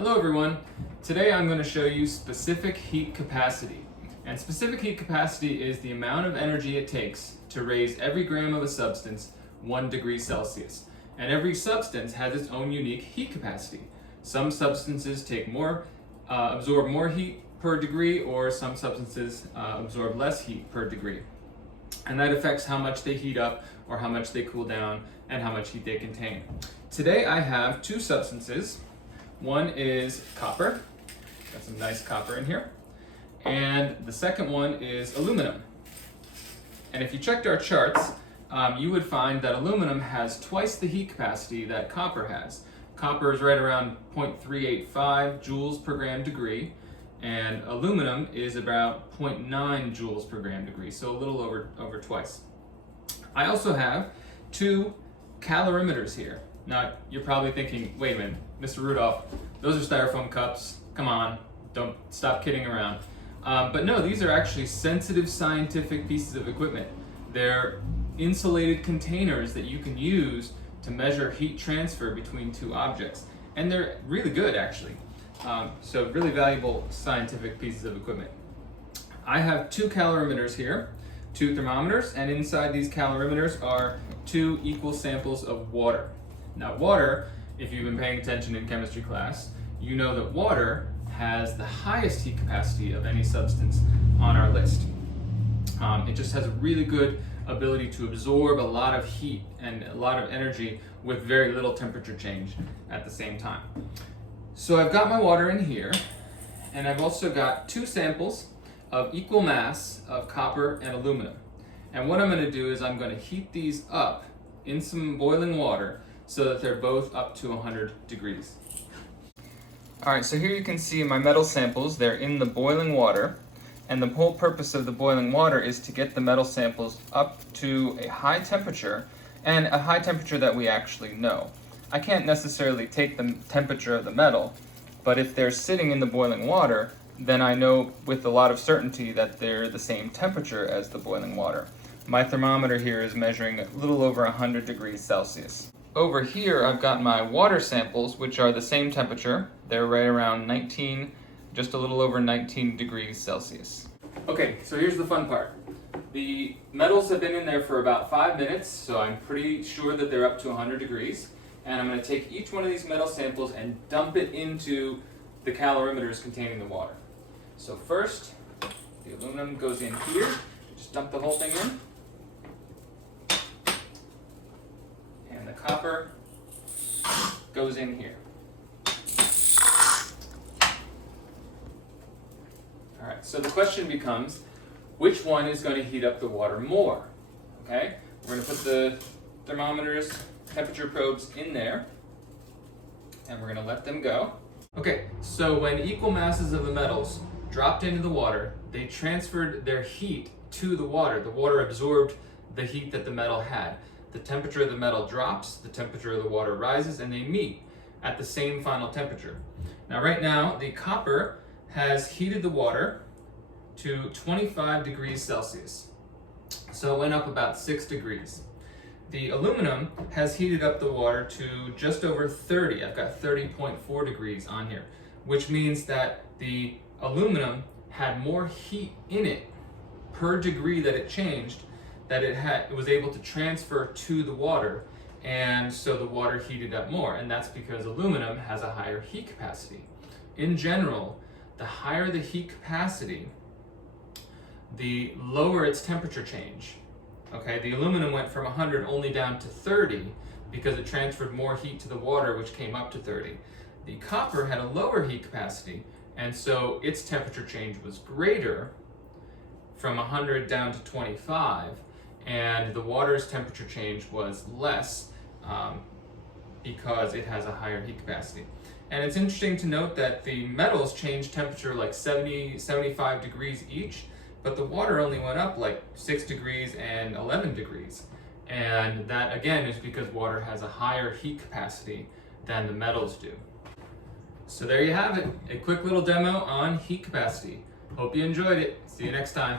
Hello everyone. Today I'm going to show you specific heat capacity. And specific heat capacity is the amount of energy it takes to raise every gram of a substance 1 degree Celsius. And every substance has its own unique heat capacity. Some substances absorb more heat per degree, or some substances absorb less heat per degree. And that affects how much they heat up or how much they cool down and how much heat they contain. Today I have two substances. One is copper, got some nice copper in here, and the second one is aluminum. And if you checked our charts, you would find that aluminum has twice the heat capacity that copper has. Copper is right around 0.385 joules per gram degree, and aluminum is about 0.9 joules per gram degree, so a little over twice. I also have two calorimeters here. Now, you're probably thinking, wait a minute, Mr. Rudolph, those are styrofoam cups. Come on, don't stop kidding around. But no, these are actually sensitive scientific pieces of equipment. They're insulated containers that you can use to measure heat transfer between two objects. And they're really good, actually. So really valuable scientific pieces of equipment. I have two calorimeters here, two thermometers, and inside these calorimeters are two equal samples of water. Now water, if you've been paying attention in chemistry class, you know that water has the highest heat capacity of any substance on our list. It just has a really good ability to absorb a lot of heat and a lot of energy with very little temperature change at the same time. So I've got my water in here, and I've also got two samples of equal mass of copper and aluminum. And what I'm going to do is I'm going to heat these up in some boiling water so that they're both up to 100 degrees. Alright, so here you can see my metal samples. They're in the boiling water, and the whole purpose of the boiling water is to get the metal samples up to a high temperature, and a high temperature that we actually know. I can't necessarily take the temperature of the metal, but if they're sitting in the boiling water, then I know with a lot of certainty that they're the same temperature as the boiling water. My thermometer here is measuring a little over 100 degrees Celsius. Over here I've got my water samples, which are the same temperature. They're right around 19, just a little over 19 degrees Celsius. Okay, so here's the fun part. The metals have been in there for about 5 minutes, so I'm pretty sure that they're up to 100 degrees. And I'm going to take each one of these metal samples and dump it into the calorimeters containing the water. So first, the aluminum goes in here. Just dump the whole thing in. And the copper goes in here. Alright, so the question becomes, which one is going to heat up the water more? Okay, we're going to put the thermometers, temperature probes in there, and we're going to let them go. Okay, so when equal masses of the metals dropped into the water, they transferred their heat to the water. The water absorbed the heat that the metal had. The temperature of the metal drops, the temperature of the water rises, and they meet at the same final temperature. Now right now, the copper has heated the water to 25 degrees Celsius. So it went up about 6 degrees. The aluminum has heated up the water to just over 30. I've got 30.4 degrees on here, which means that the aluminum had more heat in it per degree that it changed, that it was able to transfer to the water, and so the water heated up more, and that's because aluminum has a higher heat capacity. In general, the higher the heat capacity, the lower its temperature change. Okay, the aluminum went from 100 only down to 30 because it transferred more heat to the water, which came up to 30. The copper had a lower heat capacity, and so its temperature change was greater, from 100 down to 25, and the water's temperature change was less because it has a higher heat capacity. And it's interesting to note that the metals change temperature like 75 degrees each, but the water only went up like 6 degrees and 11 degrees. And that again is because water has a higher heat capacity than the metals do. So there you have it, a quick little demo on heat capacity. Hope you enjoyed it. See you next time.